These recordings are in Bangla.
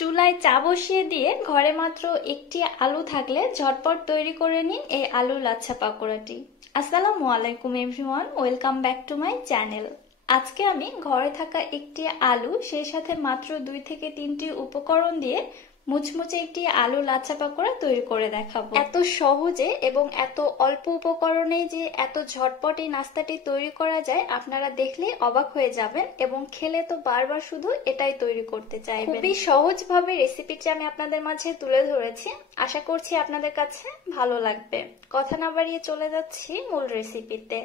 চুলায় চা বসিয়ে দিয়ে ঘরে মাত্র একটি আলু থাকলে ঝটপট তৈরি করে নিন এই আলু লাচ্ছা পাকোড়াটি। আসসালামু আলাইকুম everyone, welcome back to my channel. আজকে আমি ঘরে থাকা একটি আলু, সেই সাথে মাত্র 2 থেকে 3টি উপকরণ দিয়ে মুচমুচে একটি আলু লাচ্ছা পাকোড়া তৈরি করে দেখাবো। এত সহজে এবং এত অল্প উপকরণেই যে এত ঝটপট এই নাস্তাটি তৈরি করা যায়, আপনারা দেখলেই অবাক হয়ে যাবেন এবং খেলে তো বারবার শুধু এটাই তৈরি করতে চাইবেন। খুবই সহজভাবে রেসিপিটি আমি আপনাদের মাঝে তুলে ধরেছি, আশা করছি আপনাদের কাছে ভালো লাগবে। কথা না বাড়িয়ে চলে যাচ্ছি মূল রেসিপিতে।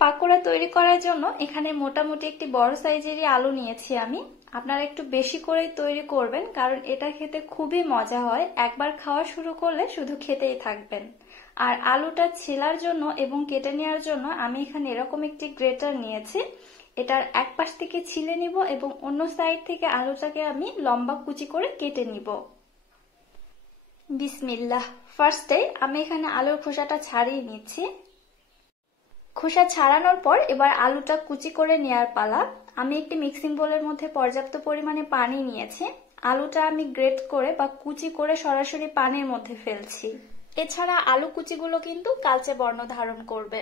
পাকোড়া তৈরি করার জন্য এখানে মোটামুটি একটি বড় সাইজেরই আলু নিয়েছি আমি। আপনারা একটু বেশি করেই তৈরি করবেন, কারণ এটা খেতে খুবই মজা হয়। একবার খাওয়া শুরু করলে শুধু খেতেই থাকবেন। আর আলুটা ছেলার জন্য এবং কেটে নেওয়ার জন্য আমি এখানে এরকম একটি গ্রেটার নিয়েছি। এটার এক পাশ থেকে ছিলে নিব এবং অন্য সাইড থেকে আলুটাকে আমি লম্বা কুচি করে কেটে নিব। বিসমিল্লাহ। ফার্স্টে আমি এখানে আলুর খোসাটা ছাড়িয়ে নিচ্ছি। খোসা ছাড়ানোর পর এবার আলুটা কুচি করে নেওয়ার পালা। আমি একটি মিক্সিং বোলের মধ্যে পর্যাপ্ত পরিমাণে পানি নিয়েছি। আলুটা আমি গ্রেট করে বা কুচি করে সরাসরি পানির মধ্যে ফেলছি। এছাড়া আলু কুচিগুলো কিন্তু কালচে বর্ণ ধারণ করবে।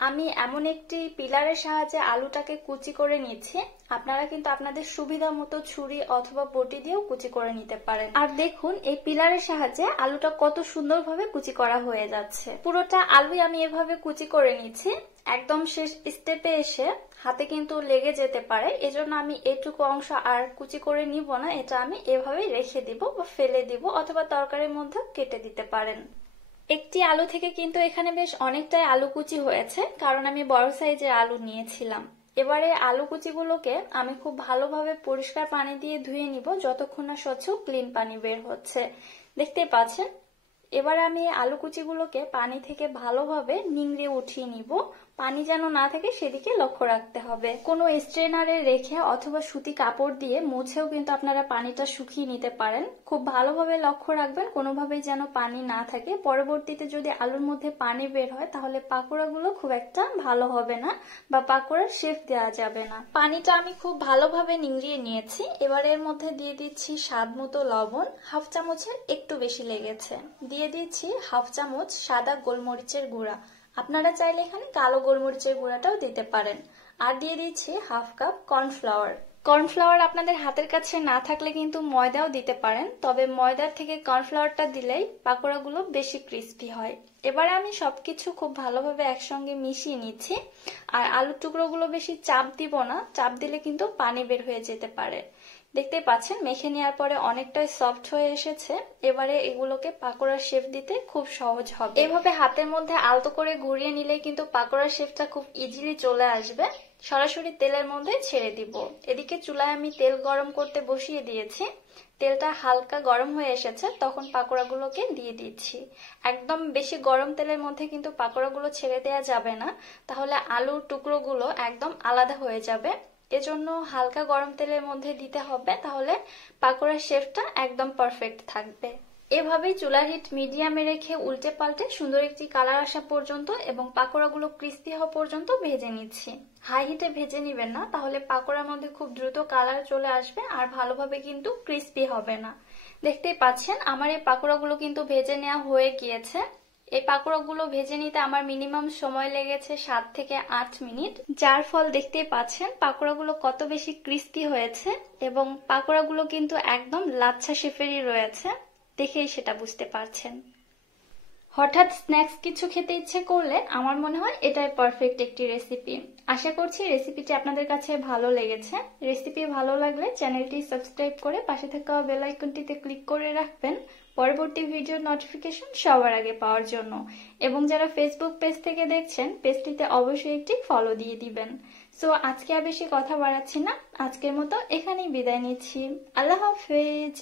আমি এমন একটি পিলারের সাহায্যে আলুটাকে কুচি করে নিচ্ছি। আপনারা কিন্তু আপনাদের সুবিধা মতো ছুরি অথবা বটি দিয়েও কুচি করে নিতে পারেন। আর দেখুন এই পিলারের সাহায্যে আলুটা কত সুন্দরভাবে কুচি করা হয়ে যাচ্ছে। পুরোটা আলুই আমি এভাবে কুচি করে নিচ্ছি। একদম শেষ স্টেপে এসে হাতে কিন্তু লেগে যেতে পারে, এজন্য আমি এইটুকু অংশ আর কুচি করে নিব না। এটা আমি এভাবেই রেখে দিব বা ফেলে দিব, অথবা তরকারির মধ্যে কেটে দিতে পারেন। একটি আলু থেকে কিন্তু এখানে বেশ অনেকটাই আলু কুচি হয়েছে, কারণ আমি বড় সাইজের আলু নিয়েছিলাম। এবারে আলু কুচিগুলোকে আমি খুব ভালোভাবে পরিষ্কার পানি দিয়ে ধুয়ে নিব, যতক্ষণ না স্বচ্ছ ক্লিন পানি বের হচ্ছে। দেখতে পাচ্ছেন। এবারে আমি আলু কুচিগুলোকে পানি থেকে ভালোভাবে নিংড়ে উঠিয়ে নিব। পানি যেন না থাকে সেদিকে লক্ষ্য রাখতে হবে। কোনো স্ট্রেনারে রেখে অথবা সুতি কাপড় দিয়ে মুছেও কিন্তু আপনারা পানিটা শুকিয়ে নিতে পারেন। খুব ভালোভাবে লক্ষ্য রাখবেন কোনোভাবেই যেন পানি না থাকে। পরবর্তীতে যদি আলুর মধ্যে পানি বের হয় তাহলে পাকোড়াগুলো খুব একটা ভালো হবে না বা পাকোড়ার শেপ দেওয়া যাবে না। পানিটা আমি খুব ভালোভাবে নিংড়িয়ে নিয়েছি। এবার এর মধ্যে দিয়ে দিচ্ছি স্বাদ মতো লবণ, হাফ চামচের একটু বেশি লেগেছে। দিয়ে দিচ্ছি হাফ চামচ সাদা গোলমরিচের গুঁড়া। আপনারা চাইলে এখানে কালো গোলমরিচের গুঁড়াটাও দিতে পারেন। আর দিয়ে দিচ্ছি হাফ কাপ কর্নফ্লাওয়ার। কর্নফ্লাওয়ার আপনাদের হাতের কাছে না থাকলে কিন্তু ময়দাও দিতে পারেন, তবে ময়দার থেকে কর্নফ্লাওয়ারটা দিলেই পাকোড়াগুলো বেশি ক্রিস্পি হয়। এবারে আমি সবকিছু খুব ভালোভাবে একসঙ্গে মিশিয়ে নিচ্ছি। আর আলুর টুকরোগুলো বেশি চাপ দিব না, চাপ দিলে কিন্তু পানি বের হয়ে যেতে পারে। দেখতে পাচ্ছেন মেখে নেওয়ার পরে অনেকটাই সফট হয়ে এসেছে। এবারে এগুলোকে পাকোড়ার শেপ দিতে খুব সহজ হবে। এভাবে হাতের মধ্যে আলতো করে ঘুরিয়ে নিলে কিন্তু পাকোড়ার শেপটা খুব ইজিলি চলে আসবে। সরাসরি তেলের মধ্যে ছেড়ে দিব। এদিকে চুলায় আমি তেল গরম করতে বসিয়ে দিয়েছি। তেলটা হালকা গরম হয়ে এসেছে, তখন পাকোড়াগুলোকে দিয়ে দিচ্ছি। একদম বেশি গরম তেলের মধ্যে কিন্তু পাকোড়াগুলো ছেড়ে দেওয়া যাবে না, তাহলে আলুর টুকরোগুলো একদম আলাদা হয়ে যাবে। এজন্য হালকা গরম তেলের মধ্যে দিতে হবে, তাহলে পাকোড়ার শেপটা একদম পারফেক্ট থাকবে। এভাবেই চুলার হিট মিডিয়ামে রেখে উল্টে পাল্টে সুন্দর একটি কালার আসা পর্যন্ত এবং পাকোড়াগুলো ক্রিস্পি হওয়া পর্যন্ত ভেজে নিচ্ছি। হাই হিটে ভেজে নিবেন না, তাহলে পাকোড়ার মধ্যে খুব দ্রুত কালার চলে আসবে আর ভালোভাবে কিন্তু ক্রিস্পি হবে না। দেখতেই পাচ্ছেন আমার এই পাকোড়াগুলো কিন্তু ভেজে নেওয়া হয়ে গিয়েছে। এই পাকোড়াগুলো ভেজে নিতে আমার মিনিমাম সময় লেগেছে 7 থেকে 8 মিনিট, যার ফল দেখতেই পাচ্ছেন পাকোড়াগুলো কত বেশি ক্রিস্পি হয়েছে এবং পাকোড়াগুলো কিন্তু একদম লাচ্ছা শেপেরই রয়েছে, দেখেই সেটা বুঝতে পারছেন। হঠাৎ স্ন্যাক্স কিছু খেতে ইচ্ছে করলে আমার মনে হয় এটাই পারফেক্ট একটি রেসিপি। আশা করছি রেসিপিটি আপনাদের কাছে ভালো লেগেছে। রেসিপি ভালো লাগলে চ্যানেলটি সাবস্ক্রাইব করে পাশে থাকা বেল আইকনটিতে ক্লিক করে রাখবেন পরবর্তী ভিডিওর নোটিফিকেশন সবার আগে পাওয়ার জন্য। এবং যারা ফেসবুক পেজ থেকে দেখছেন, পেজটিতে অবশ্যই একটি ফলো দিয়ে দিবেন। সো আজকে আর বেশি কথা বাড়াচ্ছি না, আজকের মতো এখানেই বিদায় নিচ্ছি। আল্লাহ হাফেজ।